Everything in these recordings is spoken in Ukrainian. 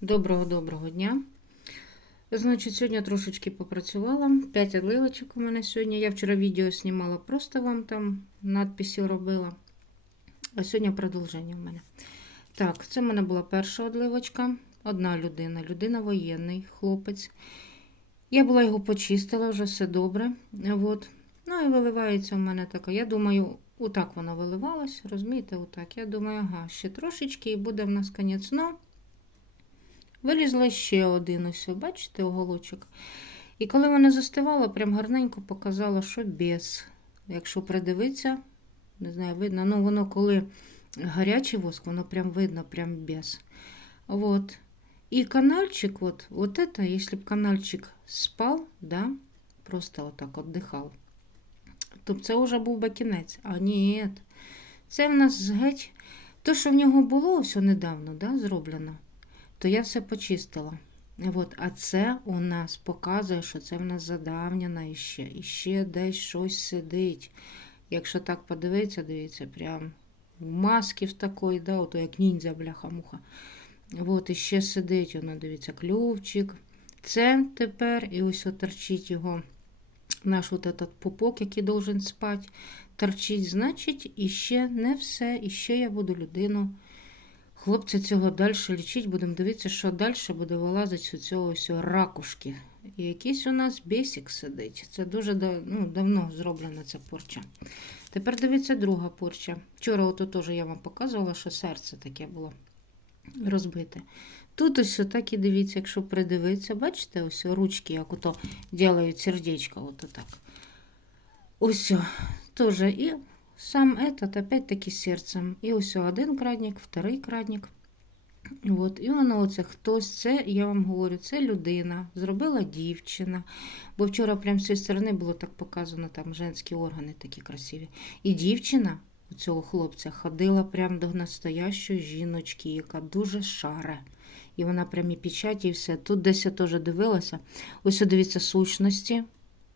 Доброго-доброго дня. Значить, сьогодні трошечки попрацювала. 5 відливочок у мене сьогодні. Я вчора відео знімала, просто вам там надписи робила. А сьогодні продовження в мене. Так, це в мене була перша одливочка. Одна людина, людина воєнний, хлопець. Я була його почистила, вже все добре. От. Ну і виливається в мене така. Я думаю, отак воно виливалось, розумієте, отак. Я думаю, ага, ще трошечки і буде в нас конець. Ну, Вилізла ще один ось, бачите, оголочок. І коли вона застивала, прям гарненько показала, що без. Якщо придивитися, не знаю, видно, ну воно коли гарячий воск, воно прям видно, прям без. Вот. І канальчик, вот, вот это, если б канальчик спал, да, просто отак отдихав, то б це вже був би кінець. А ні, це в нас геть. То, що в нього було ось недавно, да, зроблено то я все почистила. От, а це у нас показує, що це в нас задавнено іще. І ще десь щось сидить. Якщо так подивитися, дивіться, прям в маски в такої, да, ото як ніндзя, бляха-муха. От, і ще сидить, воно, дивіться, клювчик. Це тепер, і ось торчить його наш от этот пупок, який должен спати. Торчить, значить, іще не все. І ще я буду людину. Хлопці цього далі лічить, будемо дивитися, що далі буде вилазити з цього всього ракушки. І якийсь у нас бісік сидить. Це дуже ну, давно зроблена ця порча. Тепер дивіться друга порча. Вчора ото теж я вам показувала, що серце таке було розбите. Тут ось так і дивіться, якщо придивитися, бачите, ось ручки, як ото ділають сердечко, ото так. Ось, теж і сам этот опять-таки серцем. І ось один крадник, вторий крадник. От, І воно оце хтось, це, я вам говорю, це людина, зробила дівчина. Бо вчора прямо з цієї сторони було так показано, там женські органи такі красиві. І дівчина у цього хлопця ходила прямо до настоящої жіночки, яка дуже шаре. І вона прям і печаті, і все. Тут десь я теж дивилася. Ось дивіться, сущності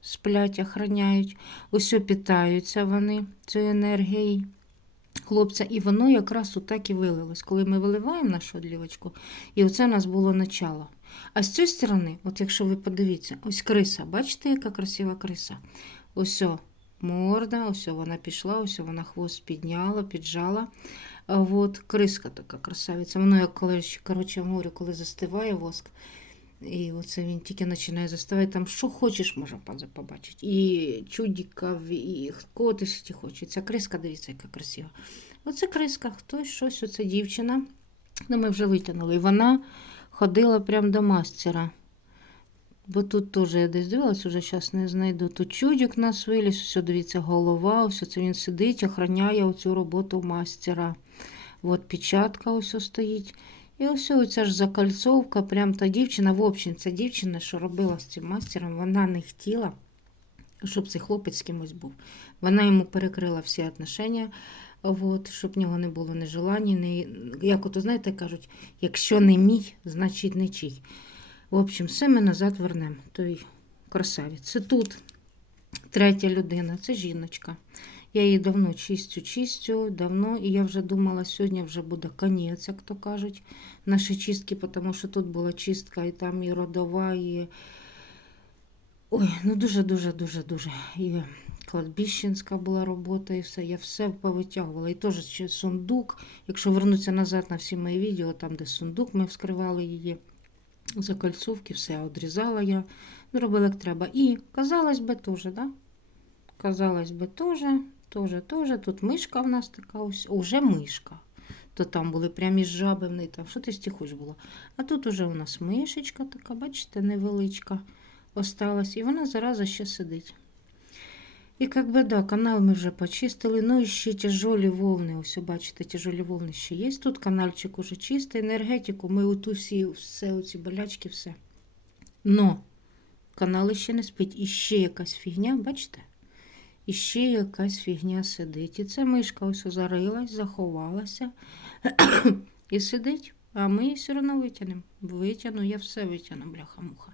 сплять, охороняють. Ось питаються вони цією енергією хлопця. І воно якраз отак і вилилось. Коли ми виливаємо нашу одлівочку, і оце у нас було начало. А з цієї сторони, от якщо ви подивіться, ось криса, бачите, яка красива криса? Ось морда, ось вона пішла, ось вона хвост підняла, піджала. От Криска така красавиця. Воно, як коли, коротше, говорю, коли застиває воск, і оце він тільки починає заставити там, що хочеш, може побачити. І чудіків, і кого ти ще хоче. Ця криска, дивіться, яка красива. Оце криска, хтось щось, оце дівчина. Ну, Ми вже витягнули. І вона ходила прямо до мастера. Бо тут теж я десь дивилась, вже зараз не знайду. Тут чудик нас виліз, все, дивіться, голова, ось це він сидить, охороняє оцю роботу мастера. От печатка ось стоїть. І ось оця ж закольцовка, прям та дівчина, в ця дівчина, що робила з цим мастером, вона не хотіла, щоб цей хлопець з кимось був. Вона йому перекрила всі отношення, от, щоб в нього не було ні желання, ні... як ото, знаєте, кажуть, якщо не мій, значить не чий. В общем, все ми назад вернемо. Той красавець. Це тут третя людина, це жіночка. Я її давно чистю, чистю, давно, і я вже думала, сьогодні вже буде конець, як то кажуть, наші чистки, тому що тут була чистка, і там і родова, і. Ой, ну дуже-дуже-дуже дуже. І кладбіщенська була робота, і все. Я все повитягувала. І теж сундук. Якщо вернутися назад на всі мої відео, там, де сундук, ми вскривали її. Закольцовки, все одрізала я, ну, робила як треба. І, казалось би, теж, да? Казалось би, теж. Тоже, тоже. Тут мишка в нас така ось, уже мишка. То там були прямі жаби, там що ти стіхуч було. А тут уже у нас мишечка така, бачите, невеличка осталась. І вона зараза ще сидить. І як би, да, канал ми вже почистили. Ну і ще тяжолі волни. Ось, бачите, тяжолі волни ще є. Тут каналчик уже чистий, енергетику. Ми оту всі, все, оці болячки, все. Но канал ще не спить. І ще якась фігня, бачите? І ще якась фігня сидить. І це мишка ось зарилась, заховалася і сидить, а ми її все одно витягнемо. Витягну, я все витягну, бляха-муха.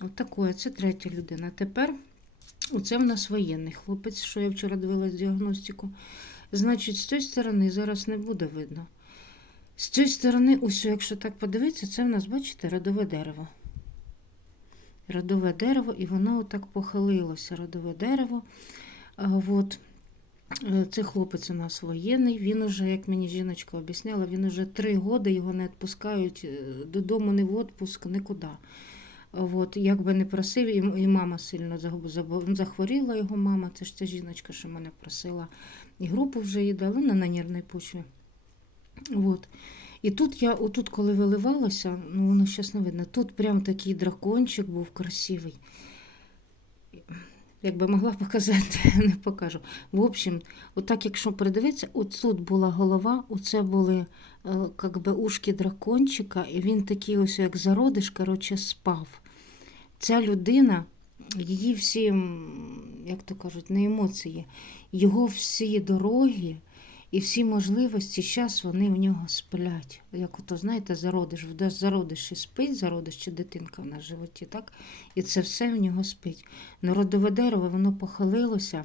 От таке, це третя людина. Тепер оце в нас воєнний хлопець, що я вчора дивилась діагностику. Значить, з цієї сторони зараз не буде видно. З цієї сторони, ось, якщо так подивитися, це в нас, бачите, родове дерево. Родове дерево, і воно отак похилилося, родове дерево. От. Е, Це хлопець у нас воєнний. Він уже, як мені жіночка об'ясняла, він уже три роки його не відпускають е, додому, не в відпуск, нікуди. От, як би не просив, і, мама сильно захворіла його мама. Це ж ця жіночка, що мене просила. І групу вже їй дали на нервній почві. От. І тут я, отут, коли виливалося, ну воно зараз не видно, тут прям такий дракончик був красивий. Якби могла показати, не покажу. В общем, отак, якщо придивитися, от тут була голова, оце були е, как би, ушки дракончика, і він такий ось, як зародиш, коротше, спав. Ця людина, її всі, як то кажуть, не емоції, його всі дороги і всі можливості, зараз вони в нього сплять. Як ото, знаєте, зародиш, зародиш і спить, зародиш чи дитинка на животі, так? І це все в нього спить. Народове дерево, воно похилилося.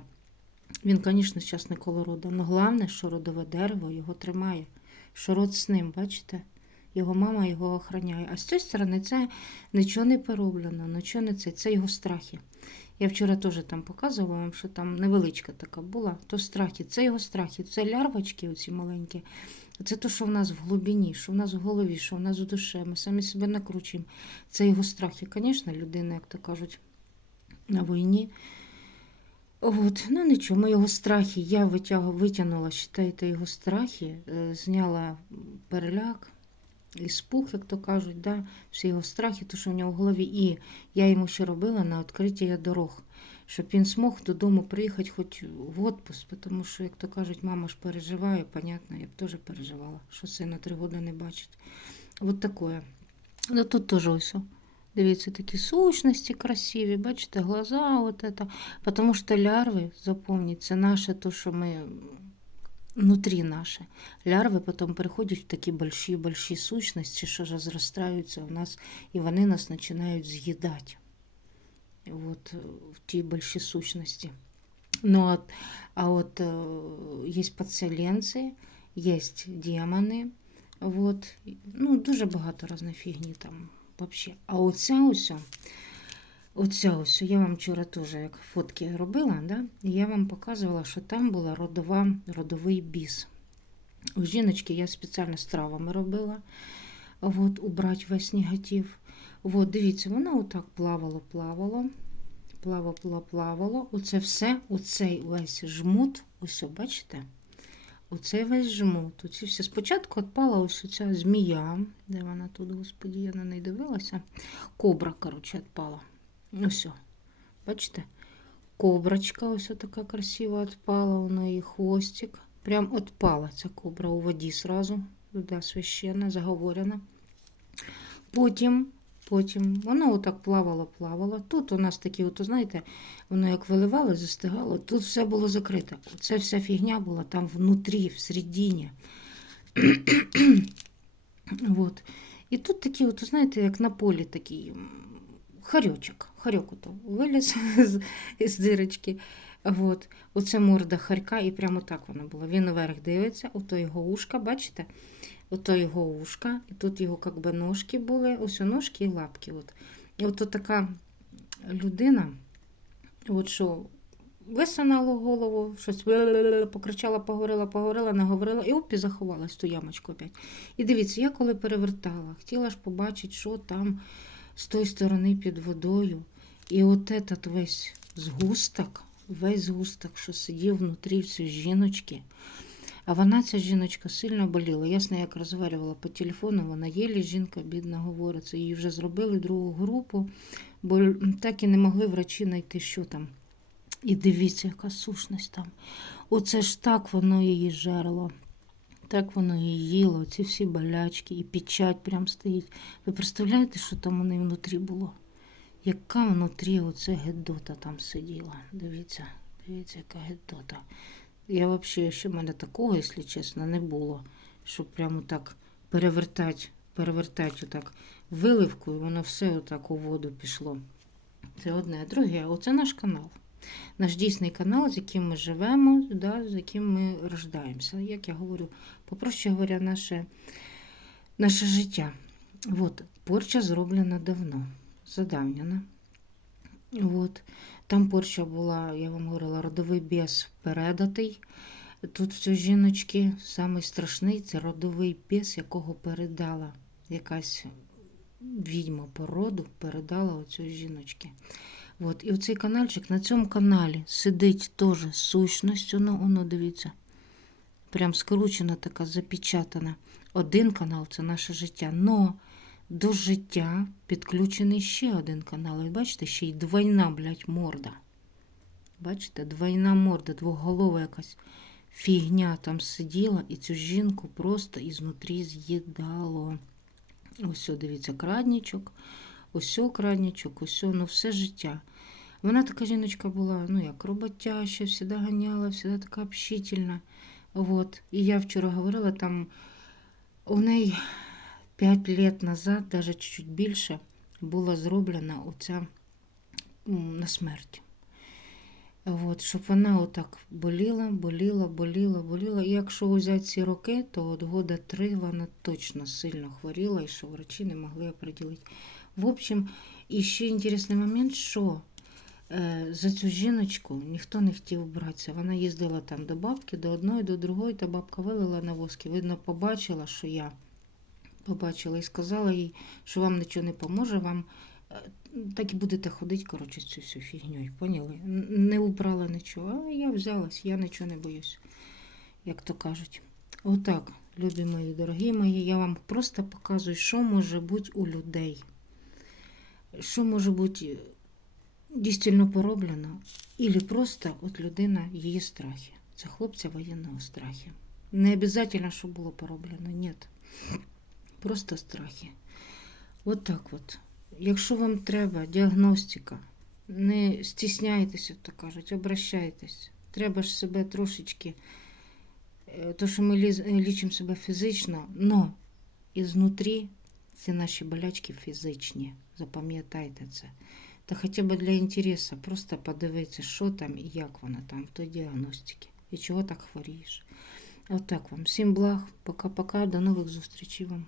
Він, звісно, зараз не коло роду, але головне, що родове дерево його тримає. Що род з ним, бачите? Його мама його охороняє. А з цієї сторони це нічого не пороблено, нічого не це. Це його страхи. Я вчора теж там показувала вам, що там невеличка така була, то страхи. Це його страхи. Це лярвочки, оці маленькі. Це те, що в нас в глибині, що в нас в голові, що в нас в душі. Ми самі себе накручуємо. Це його страхи. Звісно, людина, як то кажуть, на війні. От, ну нічого, ми його страхи, я витягу, витягнула, считайте, його страхи, е, зняла переляк, і спух, як то кажуть, да, всі його страхи, то, що в нього в голові. І я йому ще робила на відкриття дорог, щоб він змог додому приїхати хоч в відпуск, тому що, як то кажуть, мама ж переживає, понятно, я б теж переживала, що сина три роки не бачить. От таке. Ну тут теж ось. Дивіться, такі сущності красиві, бачите, глаза, от это. Потому что лярви, запомніть, це наше то, що ми внутрі наше. Лярви потім переходять в такі больші-больші сущності, що розростаються в нас, і вони нас починають з'їдати. От, е, в ті больші сущності. Ну, а, а от є підселенці, є демони, от, ну, дуже багато різної фігні там вообще. А оця ось, оця ось, я вам вчора теж як фотки робила, да? і я вам показувала, що там була родова, родовий біс. У жіночки я спеціально з травами робила, от, убрати весь негатив. От, дивіться, воно отак плавало, плавало, плавало, плавало. Оце все, оцей весь жмут, ось, бачите? Оцей весь жмут. Оці всі. Спочатку відпала ось оця змія. Де вона тут, господі, я на неї дивилася. Кобра, коротше, відпала. Ось. о. Бачите? Коброчка ось така красива відпала, у неї хвостик. Прям відпала ця кобра у воді сразу. Да, священна, заговорена. Потім, потім воно отак плавало, плавало. Тут у нас такі, от, знаєте, воно як виливало, застигало, тут все було закрите. Оце вся фігня була там внутрі, в середині. вот. І тут такі, от, знаєте, як на полі такий харьочок. Харьок ото виліз з, з дирочки. Вот. Оце морда харька, і прямо так воно було. Він вверх дивиться, ото його ушка, бачите? Ото його ушка, і тут його как би, ножки були, ось ножки і лапки. От. І от така людина, от що висунало голову, щось покричала, поговорила, поговорила, наговорила, і оп, і заховалась ту ямочку опять. І дивіться, я коли перевертала, хотіла ж побачити, що там з тої сторони під водою. І от этот весь згусток, весь згусток, що сидів внутрі в жіночки. А вона, ця жіночка, сильно боліла. Ясно, як розварювала по телефону, вона єлі жінка, бідна, говориться. Їй вже зробили другу групу, бо так і не могли врачі знайти, що там. І дивіться, яка сушність там. Оце ж так воно її жерло. Так воно її їло, ці всі болячки, і печать прям стоїть. Ви представляєте, що там у неї внутрі було? Яка внутрі оце гедота там сиділа? Дивіться, дивіться, яка гедота. Я взагалі ще в мене такого, якщо чесно, не було, щоб прямо так перевертати, перевертати отак виливку, і воно все отак у воду пішло. Це одне. Друге, оце наш канал. Наш дійсний канал, з яким ми живемо, да, з яким ми рождаємося. Як я говорю, попроще говоря, наше наше життя. От, порча зроблена давно, задавнена. От. Там порча була, я вам говорила, родовий біс передатий. Тут в цій жіночки самий страшний це родовий біс, якого передала якась відьма породу, передала оцю жіночки. От. І оцей каналчик на цьому каналі сидить теж з сущністю. Ну, воно дивіться. Прям скручена така, запечатана. Один канал це наше життя. Но до життя підключений ще один канал. Ви бачите, ще й двойна, блядь, морда. Бачите, двойна морда, двоголова якась фігня там сиділа, і цю жінку просто ізнутрі з'їдало. Ось, дивіться, краднічок, ось о, краднічок, ось, ну все життя. Вона така жіночка була, ну як роботяща, завжди ганяла, завжди така общительна. Вот. І я вчора говорила, там у неї 5 лет назад, даже чуть більше, була зроблена оця на смерть. От, щоб вона отак боліла, боліла, боліла, боліла. І якщо взяти ці роки, то от года три вона точно сильно хворіла, і що врачі не могли определити. В общем, і ще інтересний момент, що е, за цю жіночку ніхто не хотів братися. Вона їздила там до бабки, до одної, до другої, та бабка вилила на воски. Видно, побачила, що я побачила і сказала їй, що вам нічого не поможе, вам е, так і будете ходити, коротше, цю всю фігньою. Поняли? Не убрала нічого, а я взялась, я нічого не боюсь, як то кажуть. Отак, любі мої, дорогі мої, я вам просто показую, що може бути у людей. Що може бути дійсно пороблено, або просто от людина її страхи. Це хлопця воєнного страхи. Не обов'язково, що було пороблено, ні. Просто страхи. От так от. Якщо вам треба діагностика, не стісняйтеся, то кажуть, обращайтесь. Треба ж себе трошечки, е, то що ми лічимо себе фізично, но ізнутрі ці наші болячки фізичні. Запам'ятайте це. Та хоча б для інтересу, просто подивитися, що там і як воно там в той діагностиці. І чого так хворієш. Отак вам. Всім благ. Пока-пока. До нових зустрічей вам.